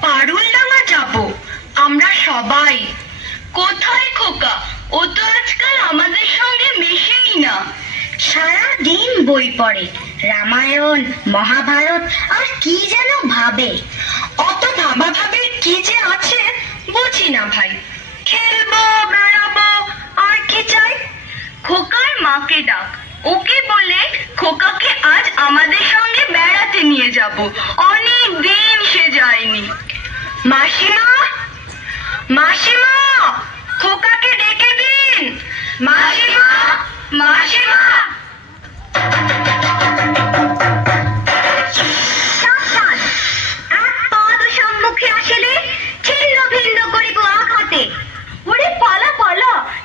পারুলডাঙ্গা যাব। আমরা সবাই। কোথায় খোকা? ও তো আজকাল আমাদের সঙ্গে মেশেই না। সারা দিন বই পড়ে, রামায়ণ, মহাভারত, আর কি যেন ভাবে। অত ভাবা ভাবে কি যে আছে, বুঝি না ভাই। খেলব, বেড়াবো, আর কি চাই? খোকার মাকে ডাক। ওকে বলে খোকাকে আজ আমাদের সঙ্গে বেড়াতে নিয়ে যাব। অনেক দিন সে যায়নি। মাসিমা? মাসিমা? খোকাকে ডেকে দিন। মাসিমা? মাসিমা?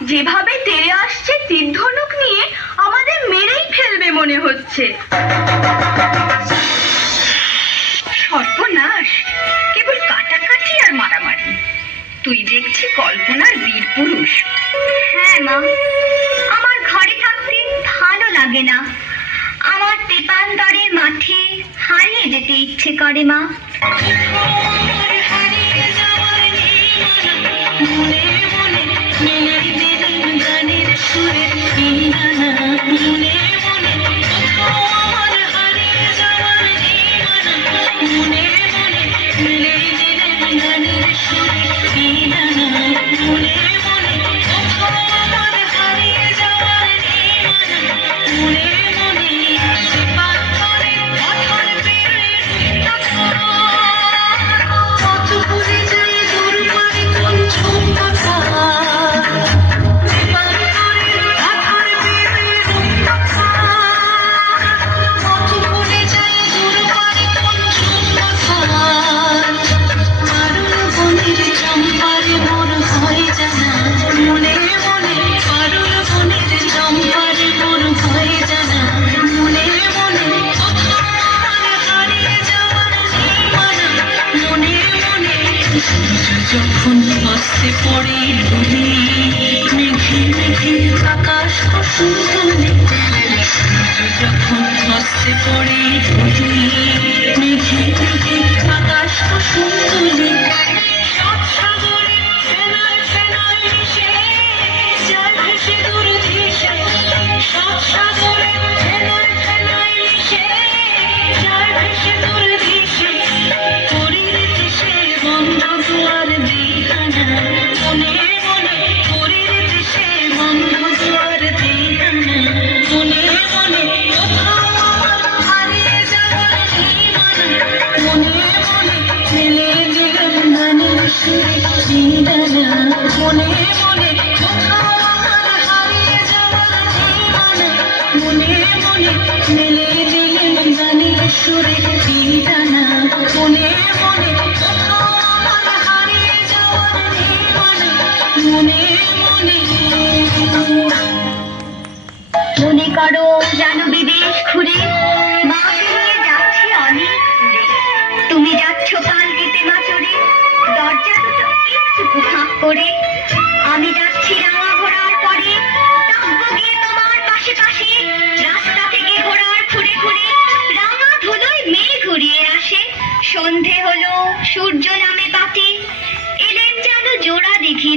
যেভাবে তেরে আসছে, তীর ধনুক নিয়ে আমাদের মেরেই ফেলবে হচ্ছে সর্বনাশ, কেবল কাটাকাটি আর মারামারি। তুই দেখছি কল্পনার বীর পুরুষ। হ্যাঁ মা, আমার ঘরে থাকতে ভালো লাগে না। আমার তেপান্তরের মাঠে হারিয়ে যেতে ইচ্ছে করে মা। পড়ে ডুবে মেঘে মেঘে আকাশ কুসুমে যখন হস্তে পড়ে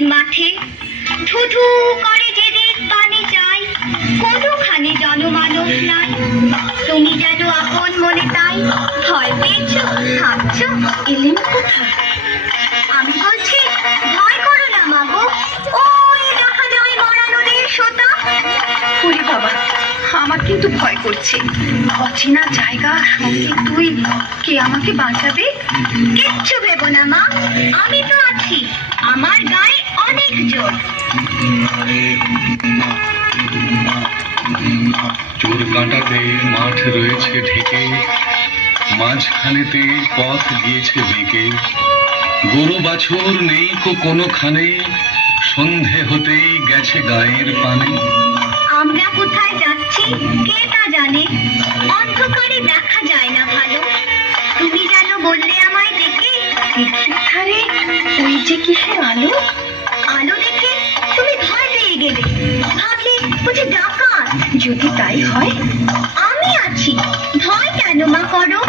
দিঘির মাঠে থুথু করে যেদিক পানি চাই, কোনোখানে জনমানব নাই। তুমি যেন আপন মনে তাই, ভয় পেয়েছ, ভাবছ, এলেন কোথায়? আমি বলছি, ভয় করো না দেখা যায় নদীর সোতা। বাবা, আমার কিন্তু ভয় করছে। অচেনা জায়গা সঙ্গে তুই কে আমাকে বাঁচাবে? কিচ্ছু ভেবো না মা, আমি তো আছি, আমার গায়ে অনেক জোর চোর কাঁটাতে মাঠ রয়েছে ঢেকে মাঝখানেতে পথ গিয়েছে বেঁকে। গরু বাছুর নেই কো কোনোখানে সন্ধে হতেই গেছে গায়ের পানে। আমরা কোথায় যাচ্ছি কে তা জানে? অন্ধকারে দেখা যায় না ভালো। তুমি যেন বললে আমায় দেখে। ওই যে কিসের আলো? যদি তাই হয়? আমি আছি। ভয় কেন মা করো?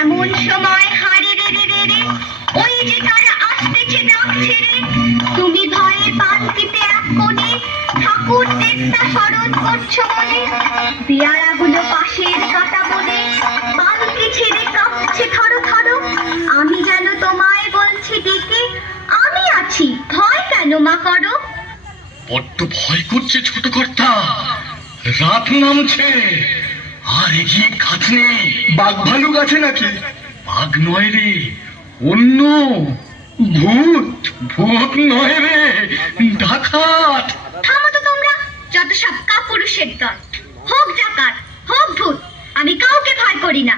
এমন সময় হারে রে রে রে রে, ওই যে তারা আসতেছে ডাক ছেড়ে তুমি ভয়ে পালকিতে এক কোণে ঠাকুর দেখতা স্মরণ করছ বলে, পেয়ারাগুলো পাশের কাটা বলে পালকি ছেড়ে কাঁপছে থরো থরো আমি যেন তোমায় বলছি ডেকে, আমি আছি। ভয় কেন মা করো? বড্ড ভয় করছে ছোট কর্তা রাত নামছে। আর এগিয়ে কাজ নেই বাঘ ভালুক আছে নাকি? বাঘ নয় রে অন্য ভূত ভূত নয় রে ডাকাত। থামো তো তোমরা যত সব কাপুরুষের দল হোক ডাকাত হোক ভূত আমি কাউকে ভয় করি না।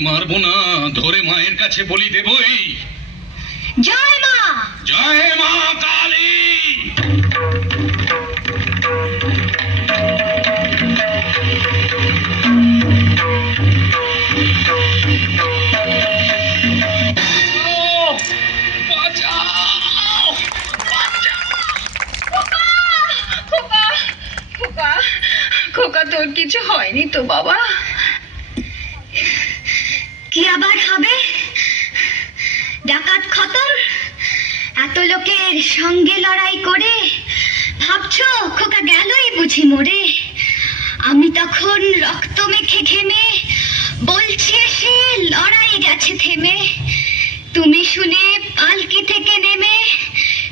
মারবো না ধরে মায়ের কাছে বলি দেবই জয় মা! জয় মা কি আবার হবে? ডাকাত খতম? এত লোকের সঙ্গে লড়াই করে ভাবছ খোকা গেলই বুঝি মরে। আমি তখন রক্ত মেখে ঘেমে বলছি এসে লড়াই গেছে থেমে। তুমি শুনে পালকি থেকে নেমে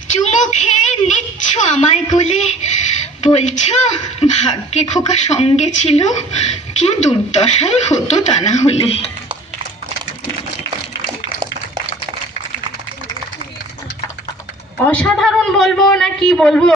চুমো খেয়ে নিচ্ছ আমায় কোলে। বলছো, ভাগ্যে খোকা সঙ্গে ছিল, কি দুর্দশাই হতো তা না হলে। অসাধারণ বলব না কি বলব?